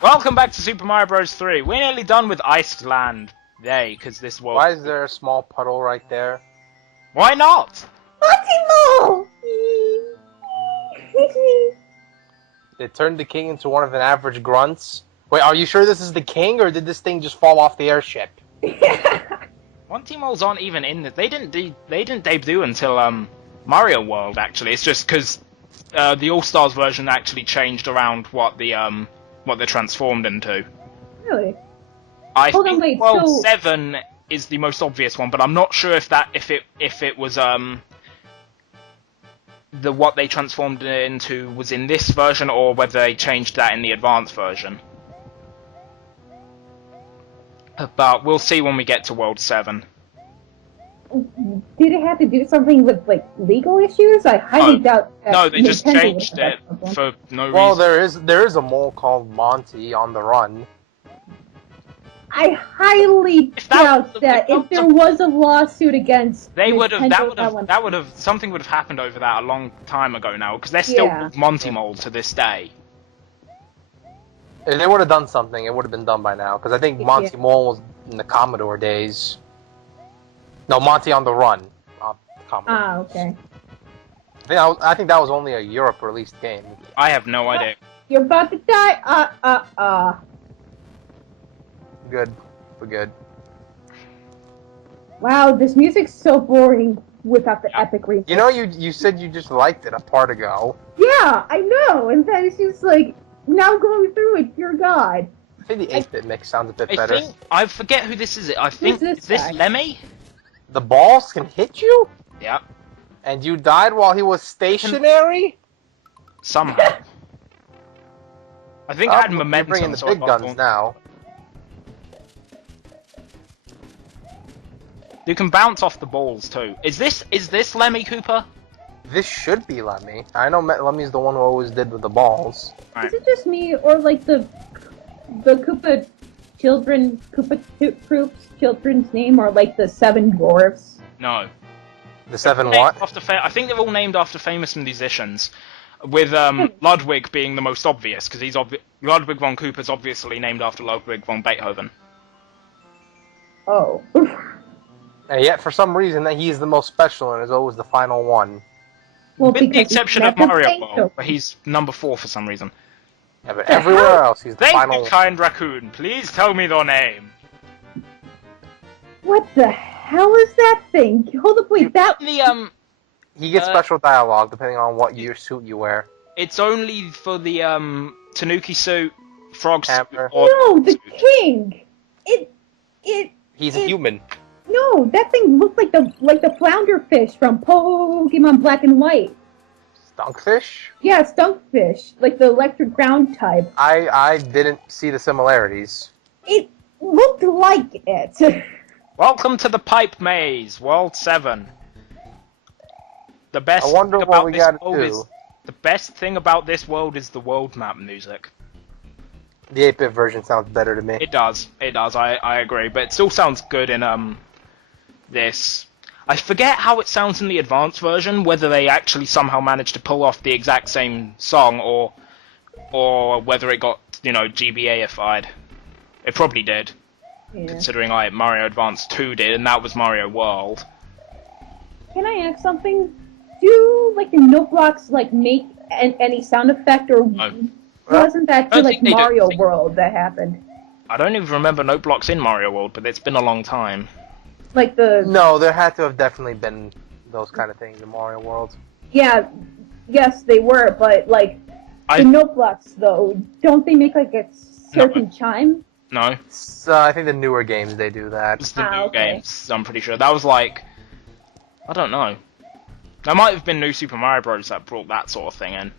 Welcome back to Super Mario Bros. 3. We're nearly done with Iceland. Yay, because this world... Why is there a small puddle right there? Why not? Optimal! It turned the king into one of an average grunts. Wait, are you sure this is the king, or did this thing just fall off the airship? Monty-Moles aren't even in this. They didn't debut until Mario World. Actually, it's just because the All Stars version actually changed around what they're transformed into. Really? I Hold think on, wait, World so- 7 is the most obvious one, but I'm not sure if it was what they transformed it into was in this version or whether they changed that in the advanced version. But we'll see when we get to World 7. Did it have to do something with, like, legal issues? I highly doubt that. No, they just Nintendo changed would have it that problem. for no Well, reason. there is a mole called Monty on the run. I highly If that doubt was- that if there was a lawsuit against They would have Nintendo, that would have something would have happened over that a long time ago now because they're still Yeah. Monty Mole to this day. If they would have done something, it would have been done by now. Because I think Monty Yeah. Mole was in the Commodore days. No, Monty on the Run. Commodore. Ah, okay. I think that was only a Europe released game. I have no idea. You're about to die. Good. We're good. Wow, this music's so boring without the epic remix. You know, you said you just liked it a part ago. Yeah, I know, and then it's just like, now going through it, dear God. I think the 8-bit mix sounds a bit I better. think I forget who this is. I think this is this guy? Lemmy? The balls can hit you? Yeah, And you died while he was stationary? somehow. I think I had You're momentum. bringing the so I big got guns one. now. You can bounce off the balls too. Is this Lemmy Cooper? This should be Lemmy. I know Lemmy's the one who always did with the balls. Is it just me, or like the Koopa Troops children's name, or like the Seven Dwarfs? No. The 7 Named what? after I think they're all named after famous musicians, with Ludwig being the most obvious because Ludwig von Cooper's obviously named after Ludwig von Beethoven. Oh. And yet, for some reason, that he is the most special and is always the final one. Well, With the because exception he's of not the Mario Beethoven. World, where he's number 4 for some reason. Yeah, but everywhere else, he's the Thank final you, one. kind raccoon. Please tell me your name. What the hell is that thing? Hold up, wait, that... The He gets special dialogue depending on what your suit you wear. it's only for the Tanuki suit, frog suit, Hammer. or No, the suit. king! He's a human. No, that thing looked like the flounder fish from Pokemon Black and White. Stunkfish? Yeah, Stunkfish, like the electric ground type. I didn't see the similarities. It looked like it. Welcome to the Pipe Maze, World 7. The best I wonder thing what about we this gotta world do. is the best thing about this world is the world map music. The 8-bit version sounds better to me. It does. I agree, but it still sounds good in this. I forget how it sounds in the advanced version, whether they actually somehow managed to pull off the exact same song or whether it got, GBAified. It probably did, Yeah. considering Mario Advance 2 did, and that was Mario World. Can I ask something? Do like the note blocks like make any sound effect, or wasn't that I to don't like think they do. Mario World that happened? I don't even remember note blocks in Mario World, but it's been a long time. Like the No, there had to have definitely been those kind of things in Mario World. yeah, yes they were, but like I- the note blocks though, don't they make like a certain chime? No, So I think the newer games they do that. it's the Ah, new okay. games, I'm pretty sure. That was like... I don't know. That might have been New Super Mario Bros. That brought that sort of thing in.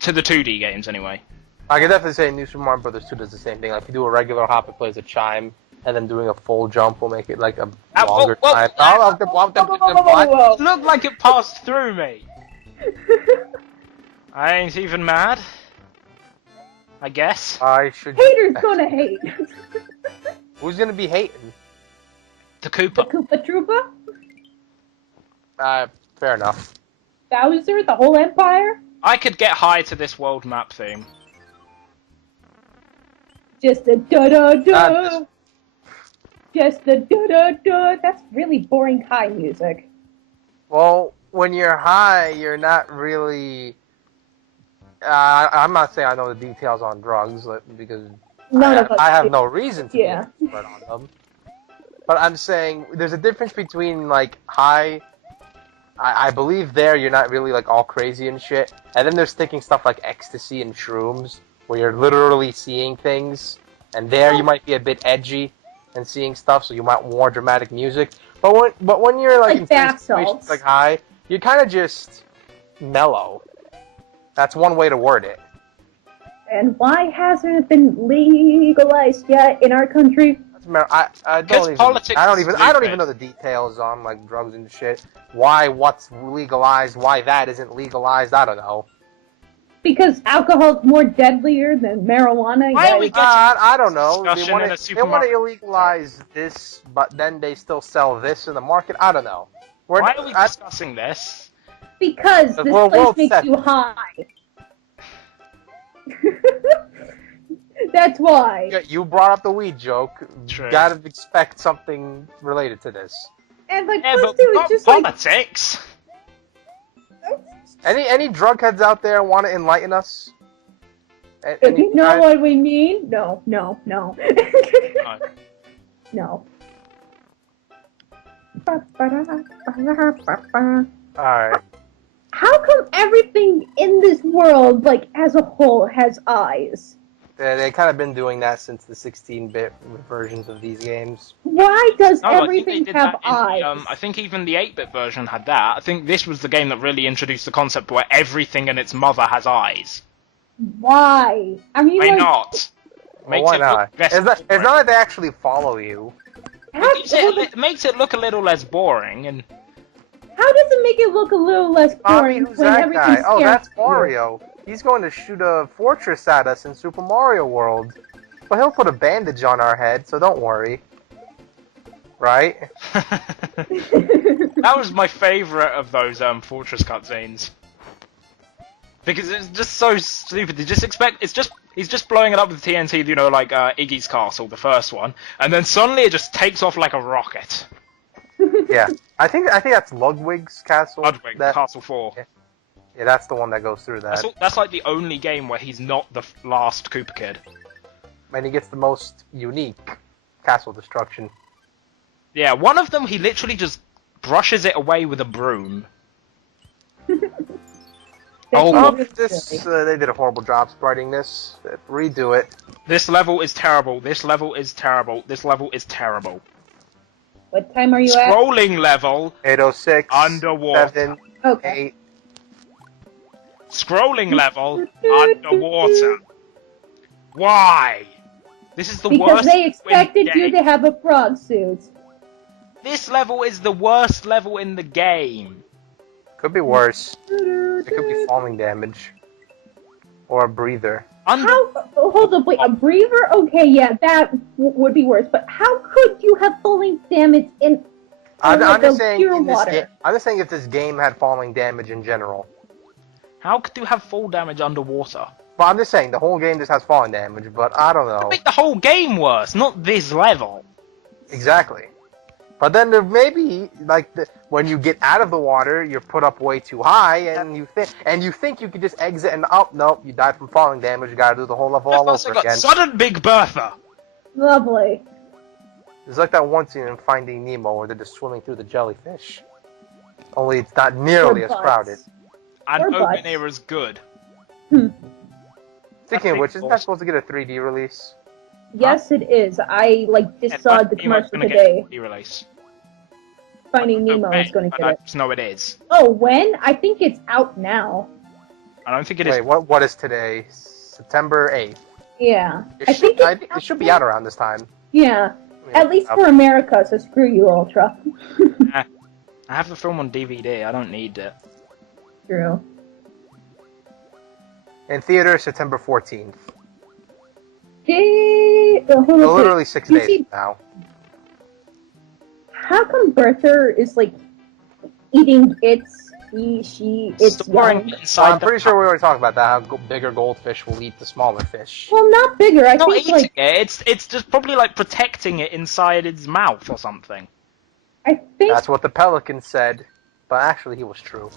To the 2D games, anyway. I could definitely say New Super Mario Bros. 2 does the same thing. Like, if you do a regular hop, it plays a chime, and then doing a full jump will make it like a longer whoa, time. Whoa. It looked like it passed through me! I ain't even mad. I guess. I should. Haters gonna hate. Who's gonna be hating? The The Koopa. Koopa Troopa, Fair enough. Bowser, the whole Empire. I could get high to this world map theme. Just a da-da-da. Just- Just a da-da-da. That's really boring high music. Well, when you're high, you're not really. I'm not saying I know the details on drugs because None of us I have do. no reason to be Yeah. an expert on them. But I'm saying there's a difference between like high. I believe there you're not really like all crazy and shit, and then there's thinking stuff like ecstasy and shrooms where you're literally seeing things, and there you might be a bit edgy and seeing stuff, so you might want more dramatic music. But when you're like Like in bath situations salts. like high, you're kind of just mellow. That's one way to word it. And why hasn't it been legalized yet in our country? I Because don't even politics I don't is even stupid. know the details on like drugs and shit. What's legalized, why that isn't legalized, I don't know. Because alcohol's more deadlier than marijuana. Why yeah, are we it's- I don't know. They Discussion want in a to supermarket. illegalize this, but then they still sell this in the market. I don't know. Why are we discussing this? because this We're place world makes set. you high. That's why. You brought up the weed joke. True. Gotta expect something related to this. And like, Yeah, plus but too, not it's just like politics. Any drug heads out there want to enlighten us? if you know what we mean. No. No. No. Alright. How come everything in this world, like as a whole, has eyes? They kind of been doing that since the 16-bit versions of these games. Why does No, I think everything they did have that in eyes? I think even the 8-bit version had that. I think this was the game that really introduced the concept where everything and its mother has eyes. Why? I mean, Why like, not? Well, why not? It's not like they actually follow you. It makes it look a little less boring, and how does it make it look a little less Bobby, boring who's when that everything guy? Oh, scares that's you? Mario. He's going to shoot a fortress at us in Super Mario World. But he'll put a bandage on our head, so don't worry. Right? that was my favorite of those Fortress cutscenes. Because it's just so stupid. You just expect he's just blowing it up with TNT, you know, like Iggy's castle, the first one, and then suddenly it just takes off like a rocket. Yeah. I think that's Ludwig's castle. Ludwig, Castle 4. Yeah, that's the one that goes through that. That's like the only game where he's not the last Koopa Kid. And he gets the most unique castle destruction. Yeah, one of them he literally just brushes it away with a broom. Oh, That's this they did a horrible job spriting this. Redo it. This level is terrible. This level is terrible. This level is terrible. What time are you at? Scrolling level, 806. Underwater. 7, Okay. 8. scrolling level, underwater. Why? This is the Because worst. they expected level in the you game. to have a frog suit. This level is the worst level in the game. Could be worse. It could be falling damage. Or a breather. How? Oh, hold up, wait. A breather? Okay, yeah, that would be worse. But how could you have falling damage in I'm like just a saying pure in this water? game. I'm just saying if this game had falling damage in general. How could you have fall damage underwater? Well, I'm just saying the whole game just has falling damage, but I don't To know make the whole game worse, not this level. exactly. But then there may be like when you get out of the water, you're put up way too high, and you think you could just exit and nope, you died from falling damage. You gotta do the whole level all I've also over got again. sudden Big Bertha. Lovely. It's like that one scene in Finding Nemo where they're just swimming through the jellyfish. Only it's not nearly Or as butts. crowded. And Or Open butts. Era's good. Speaking of which, isn't that supposed to get a 3D release? Yes, it is. I just Yeah, saw Finding the Nemo's commercial gonna today. get a release. Finding Nemo Okay, is going to but get I it. just know it is. Oh, when? I think it's out now. I don't think it is. Wait, what is today? September 8th. Yeah. It I should, think I it's think it should be out around this time. Yeah. I mean, At least for America, so screw you, Ultra. I have the film on DVD. I don't need it. True. in theater September 14th. Hold on, Literally 6 You days see- now. How come Bertha is like eating its it's Storing young. inside I'm pretty sure we already talked about that. How bigger goldfish will eat the smaller fish. Well, not bigger. I not think eating like it. It's just probably like protecting it inside its mouth or something. I think. That's what the pelican said, but actually he was true.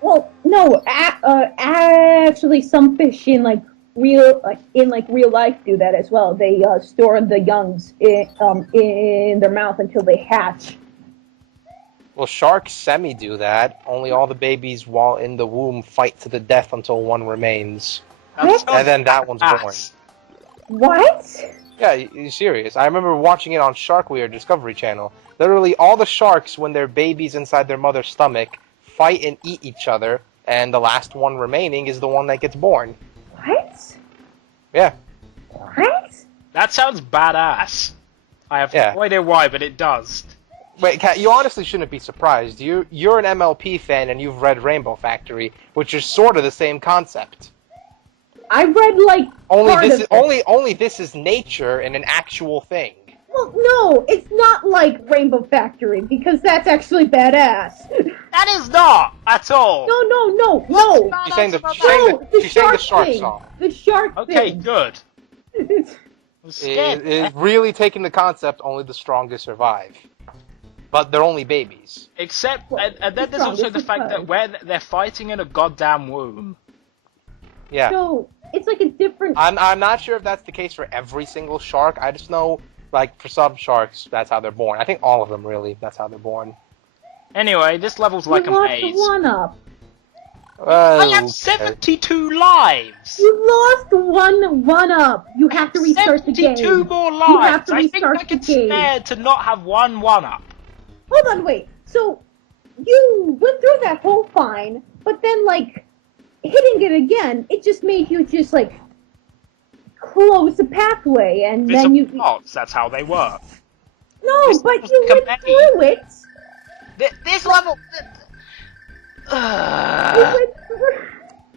Well, no. Actually, some fish in real life do that as well. They store the youngs in their mouth until they hatch. Well, sharks semi-do that. Only all the babies while in the womb fight to the death until one remains. That's And then that one's born. ass. What? Yeah, you're serious. I remember watching it on Shark Weird Discovery Channel. Literally, all the sharks, when they're babies inside their mother's stomach, fight and eat each other, and the last one remaining is the one that gets born. What? Yeah. What? That sounds badass. I have Yeah. no idea why, but it does. Wait, Kat, you honestly shouldn't be surprised. You're an MLP fan and you've read Rainbow Factory, which is sort of the same concept. I read Only part this of is it. only this is nature and an actual thing. Well, no, it's not like Rainbow Factory because that's actually badass. That is not at all. No. She's saying the shark thing. song. The shark Okay, thing. good. I was scared. It is really taking the concept only the strongest survive. But they're only babies. Except, Well, and then there's also the strongest fact that survive. where they're fighting in a goddamn womb. Yeah. So it's like a different. I'm not sure if that's the case for every single shark. I just know, like, for some sharks, that's how they're born. I think all of them, really, that's how they're born. Anyway, this level's like you a lost maze. one up. I Oh, have 72 lives! You lost one up. You have to restart the game. 72 more You have lives! to I think restart I the can game. stand to not have one up. Hold on, wait. So you went through that whole fine, but then hitting it again, it just made you just close the pathway, and then you. Blocks, that's how they work. No, This but was you like a went through it. This level... You went through.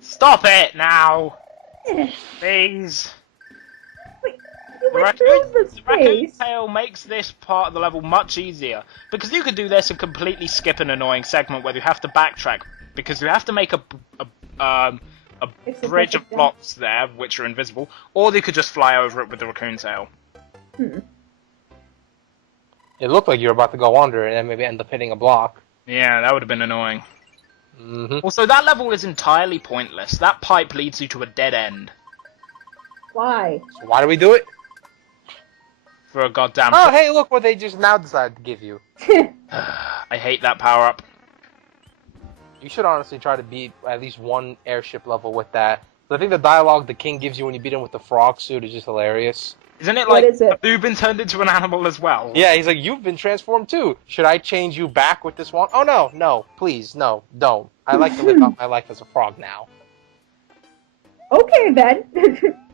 Stop it now! Eh, Please. wait, you The went through raccoon, the the raccoon space. tail makes this part of the level much easier, because you could do this and completely skip an annoying segment where you have to backtrack, because you have to make a It's a bridge of perfect blocks there, which are invisible, or you could just fly over it with the raccoon tail. It looked like you were about to go under and then maybe end up hitting a block. Yeah, that would have been annoying. Mm-hmm. Also, that level is entirely pointless. That pipe leads you to a dead end Why? So why do we do it? for a goddamn... Oh, hey, look what they just now decided to give you. I hate that power-up. You should honestly try to beat at least one airship level with that. I think the dialogue the king gives you when you beat him with the frog suit is just hilarious. Isn't it What like, is it? have you been turned into an animal as well? Yeah, he's like, you've been transformed too. Should I change you back with this one? Oh, no, please, no, don't. I like to live out my life as a frog now. Okay then.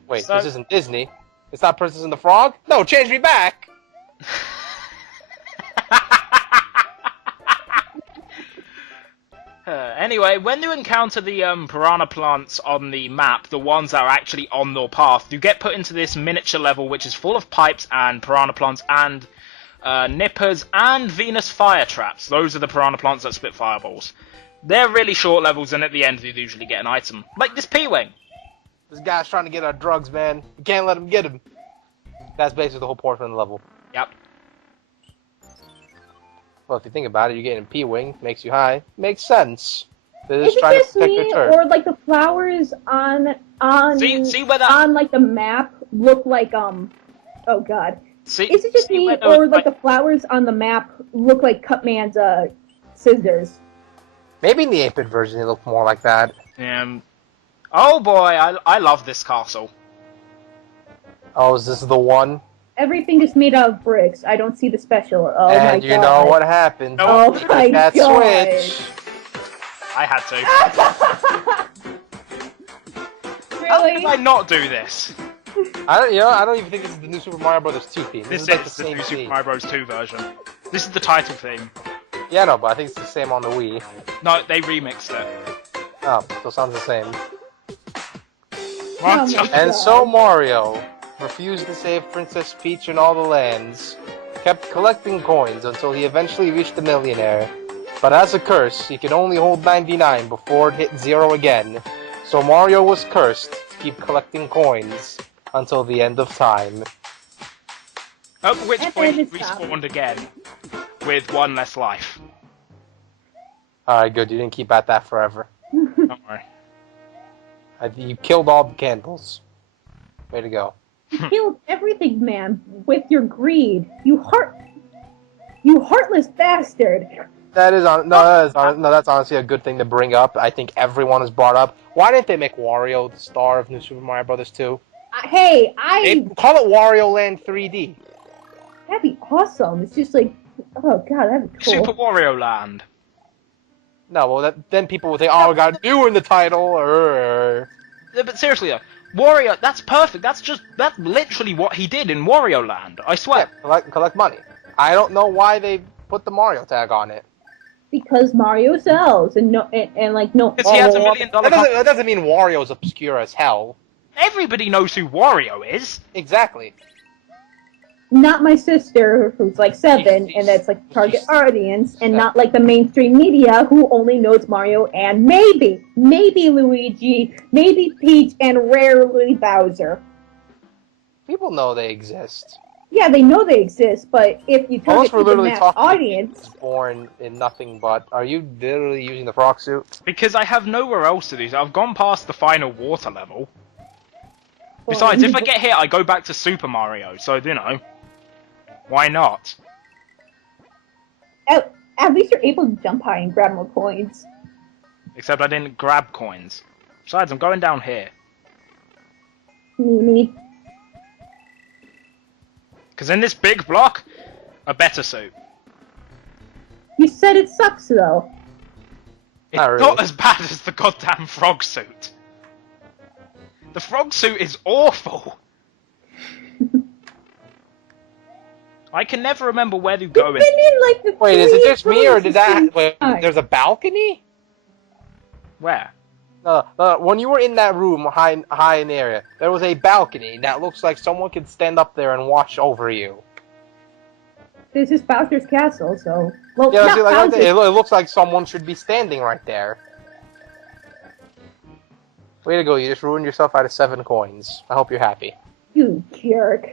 Wait, So- this isn't Disney. It's not Princess and the Frog? No, change me back! Anyway, when you encounter the piranha plants on the map, the ones that are actually on your path, you get put into this miniature level which is full of pipes and piranha plants and nippers and Venus fire traps. Those are the piranha plants that spit fireballs. They're really short levels, and at the end you usually get an item. Like this P-Wing. This guy's trying to get our drugs, man. We can't let him get him. That's basically the whole point of the level. Yep. Well, if you think about it, you're getting a P-Wing, makes you high. Makes sense. They're Is just it trying to just protect me, their turf. or the flowers on See where that... on the map look like oh god. See, Is it just see me, where those, or the flowers on the map look like Cutman's scissors? Maybe in the 8-bit version, they look more like that. Oh boy, I love this castle. Oh, is this the one? Everything is made out of bricks. I don't see the special. Oh my And you god. know what happened. No. Oh my That god. switch. I had to. How Really? did I not do this? I don't even think this is the new Super Mario Bros. 2 theme. This is like is the the same new Super theme. Mario Bros. 2 version. This is the title theme. Yeah, no, but I think it's the same on the Wii. No, they remixed it. Oh, still sounds the same. Oh What? my And God. so Mario refused to save Princess Peach and all the lands, kept collecting coins until he eventually reached a millionaire. But as a curse, he could only hold 99 before it hit 0 again. So Mario was cursed to keep collecting coins until the end of time. At which And point he then it's respawned again with one less life. Alright, good. You didn't keep at that forever. Don't worry. You killed all the candles. Way to go. You killed everything, man, with your greed. You heartless bastard. That's honestly a good thing to bring up. I think everyone has brought up. Why didn't they make Wario the star of New Super Mario Bros. 2? Hey, Call it Wario Land 3D. that'd be awesome. It's just like, oh god, that'd be cool. Super Wario Land. No, well, then people would think, oh, we got new in the title. Yeah, but seriously though, Wario, that's perfect. That's literally what he did in Wario Land. I swear. Yeah, collect money. I don't know why they put the Mario tag on it. Because Mario sells, and no. Because he has $1 million. That doesn't mean Wario's obscure as hell. Everybody knows who Wario is. Exactly. Not my sister, who's like 7, and that's like target audience, and not like the mainstream media, who only knows Mario and maybe Luigi, maybe Peach, and rarely Bowser. People know they exist. Yeah, they know they exist, but if you Unless target we're to the literally mass talking audience, born in nothing but. Are you literally using the frog suit? Because I have nowhere else to do. So I've gone past the final water level. Besides, if I get hit, I go back to Super Mario. So you know, why not? at least you're able to jump high and grab more coins. Except I didn't grab coins. Besides, I'm going down here. Mimi. Because in this big block, a better suit. You said it sucks though. It's Not really. not as bad as the goddamn frog suit. The frog suit is awful. I can never remember where to go You've been in like the Wait, is it three just me, or rooms did that? the Wait, same time. there's a balcony? Where? When you were in that room high in the area, there was a balcony that looks like someone could stand up there and watch over you. This is Bowser's castle, so well, Yeah, not see, like, right Bowser's. there, it looks like someone should be standing right there. Way to go, you just ruined yourself out of 7 coins. I hope you're happy. You jerk.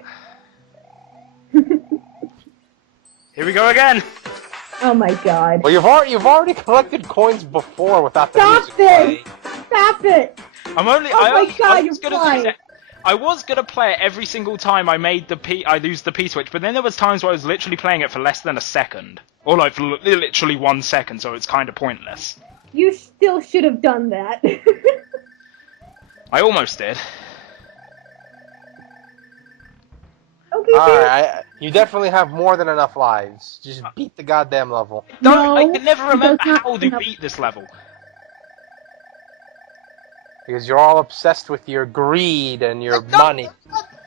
Here we go again. Oh my god. Well, you've already collected coins before without the Stop music this! playing. Stop it! I'm only. Oh I my only, God, I you're was gonna flying. say- I was gonna play it every single time I made the P. I used the P switch, but then there was times where I was literally playing it for less than a second, or like for literally 1 second, so it's kind of pointless. You still should have done that. I almost did. Okay, fair. Alright, you definitely have more than enough lives. Just beat the goddamn level. Don't. I No, can never it remember does not how to enough. beat this level. Because you're all obsessed with your greed and your money.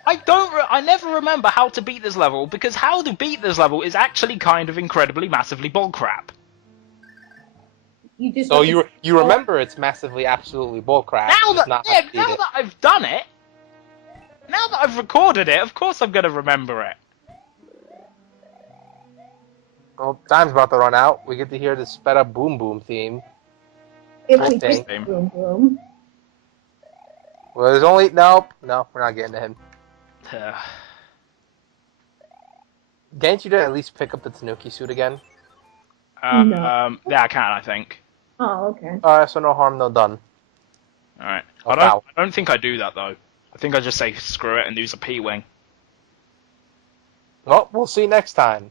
I never remember how to beat this level, because how to beat this level is actually kind of incredibly massively bullcrap. You just So you remember it's massively, absolutely bullcrap. Now just that not how to beat now it. that I've done it, now that I've recorded it, of course I'm gonna remember it. Well, time's about to run out. We get to hear the sped up Boom Boom theme. if we Okay. get boom boom. Well, there's only... Nope. No, we're not getting to him. Can't you at least pick up the Tanuki suit again? No. Yeah, I can. I think. Oh, okay. Alright, so no harm, no done. All right. Oh, I wow. don't think I do that though. I think I just say screw it and use a P-wing. Well, we'll see next time.